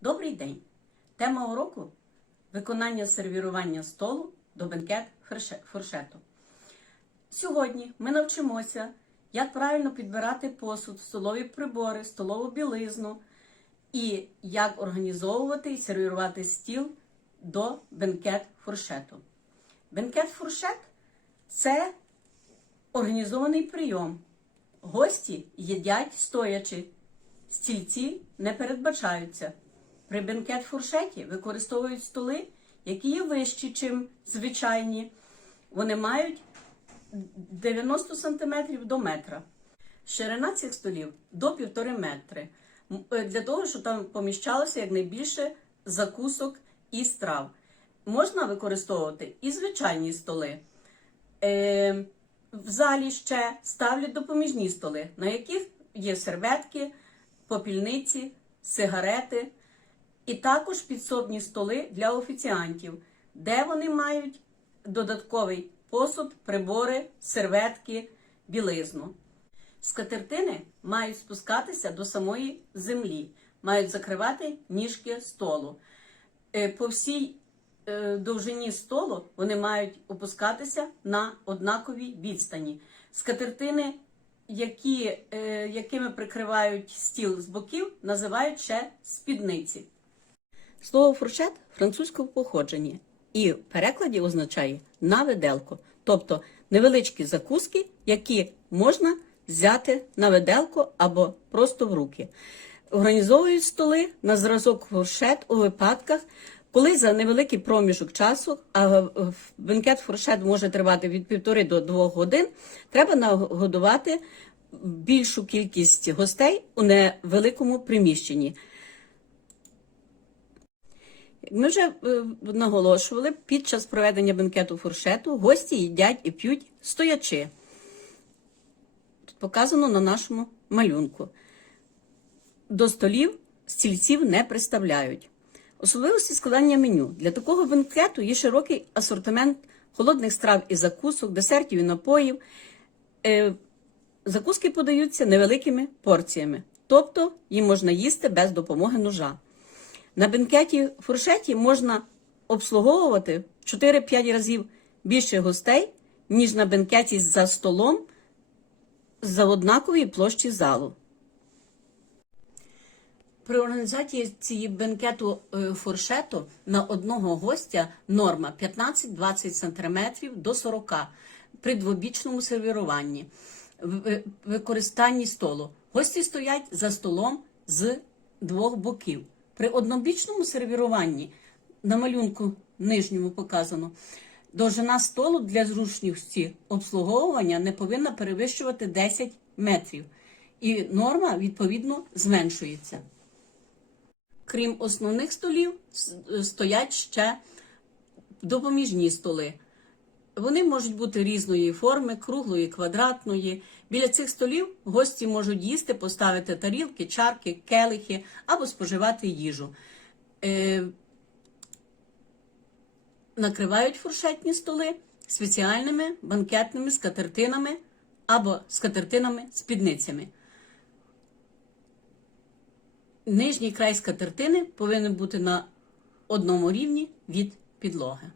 Добрий день! Тема уроку виконання сервірування столу до бенкет фурше- фуршету. Сьогодні ми навчимося, як правильно підбирати посуд, столові прибори, столову білизну і як організовувати і сервірувати стіл до бенкет фуршету. Бенкет фуршет це організований прийом. Гості їдять стоячи, стільці не передбачаються. При бенкет-фуршеті використовують столи, які є вищі, чим звичайні. Вони мають 90 см до метра. Ширина цих столів до 1,5 метри. Е, Для того, щоб там поміщалося якнайбільше закусок і страв. Можна використовувати і звичайні столи. Е, в залі ще ставлять допоміжні столи, на яких є серветки, попільниці, сигарети, і також підсобні столи для офіціантів, де вони мають додатковий посуд, прибори, серветки, білизну. Скатертини мають спускатися до самої землі, мають закривати ніжки столу. Е, По всій е, довжині столу вони мають опускатися на однаковій відстані. Скатертини, які, е, якими прикривають стіл з боків, називають ще спідниці. Слово фуршет французького походження і в перекладі означає на виделку, тобто невеличкі закуски, які можна взяти на виделку або просто в руки. Організовують столи на зразок фуршет у випадках, коли за невеликий проміжок часу, а бенкет фуршет може тривати від півтори до двох годин, треба нагодувати більшу кількість гостей у невеликому приміщенні. Ми вже е, наголошували, під час проведення бенкету фуршету гості їдять і п'ють стоячи. Тут показано на нашому малюнку. До столів стільців не приставляють. Особливості складання меню. Для такого бенкету є широкий асортимент холодних страв і закусок, десертів і напоїв. Е, Закуски подаються невеликими порціями, тобто їм можна їсти без допомоги ножа. На бенкеті фуршеті можна обслуговувати 4-5 разів більше гостей, ніж на бенкеті за столом за однакової площі залу. При організації цієї бенкету е, фуршету на одного гостя норма 15-20 см до 40 при двобічному сервіруванні. Е, використанні столу. Гості стоять за столом з двох боків. При однобічному сервіруванні на малюнку нижньому показано, довжина столу для зручності обслуговування не повинна перевищувати 10 метрів. І норма, відповідно, зменшується. Крім основних столів, стоять ще допоміжні столи. Вони можуть бути різної форми, круглої, квадратної. Біля цих столів гості можуть їсти, поставити тарілки, чарки, келихи або споживати їжу. Е, накривають фуршетні столи спеціальними банкетними скатертинами або скатертинами-спідницями. Нижній край скатертини повинен бути на одному рівні від підлоги.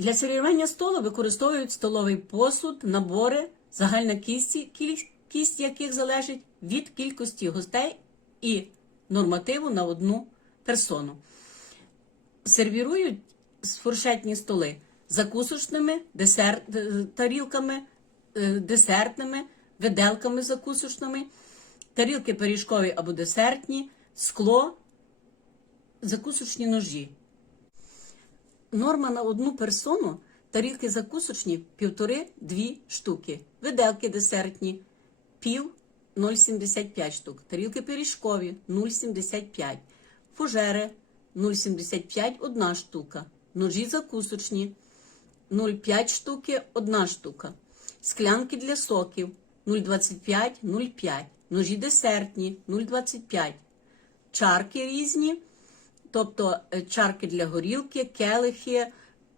Для сервірування столу використовують столовий посуд, набори, загальна кісті, кількість яких залежить від кількості гостей і нормативу на одну персону. Сервірують фуршетні столи закусочними, десерт, е, тарілками, е, десертними, виделками закусочними, тарілки пиріжкові або десертні, скло, закусочні ножі. Норма на одну персону тарілки закусочні півтори-дві штуки. Виделки десертні пів 0,75 штук. Тарілки пиріжкові 0,75. Фужери 0,75 одна штука. Ножі закусочні 0,5 штуки одна штука. Склянки для соків 0,25 0,5. Ножі десертні 0,25. Чарки різні тобто е, чарки для горілки, келихи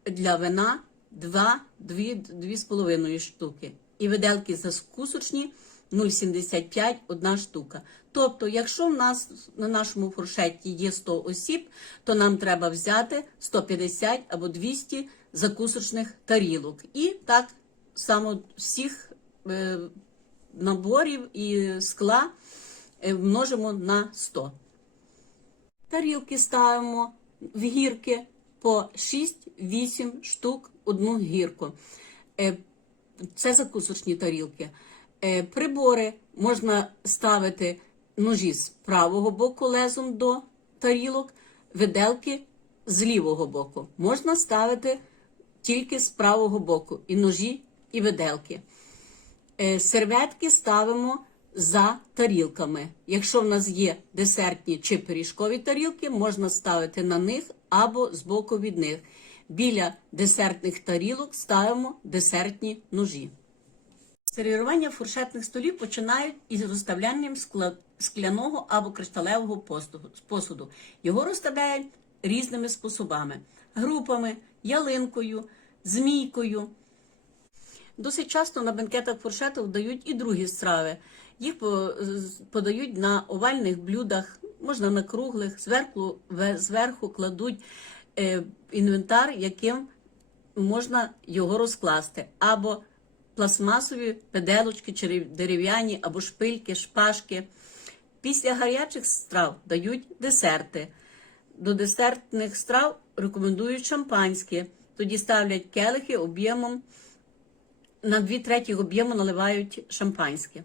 для вина 2, 2, 2,5 штуки. І виделки закусочні 0,75 одна штука. Тобто, якщо в нас на нашому фуршеті є 100 осіб, то нам треба взяти 150 або 200 закусочних тарілок. І так само всіх е, наборів і скла е, множимо на 100. Тарілки ставимо в гірки по 6-8 штук одну гірку. Е, Це закусочні тарілки. Е, Прибори можна ставити ножі з правого боку лезом до тарілок, виделки з лівого боку. Можна ставити тільки з правого боку і ножі, і виделки. Е, Серветки ставимо за тарілками. Якщо в нас є десертні чи пиріжкові тарілки, можна ставити на них або збоку від них. Біля десертних тарілок ставимо десертні ножі. Сервірування фуршетних столів починають із розставлянням скляного або кришталевого посуду-. Його розставляють різними способами: групами, ялинкою, змійкою. Досить часто на бенкетах фуршетів дають і другі страви. Їх подають на овальних блюдах, можна на круглих, зверху, зверху кладуть е, інвентар, яким можна його розкласти. Або пластмасові педелочки, дерев'яні, або шпильки, шпажки. Після гарячих страв дають десерти. До десертних страв рекомендують шампанське. Тоді ставлять келихи об'ємом на дві треті об'єму наливають шампанське.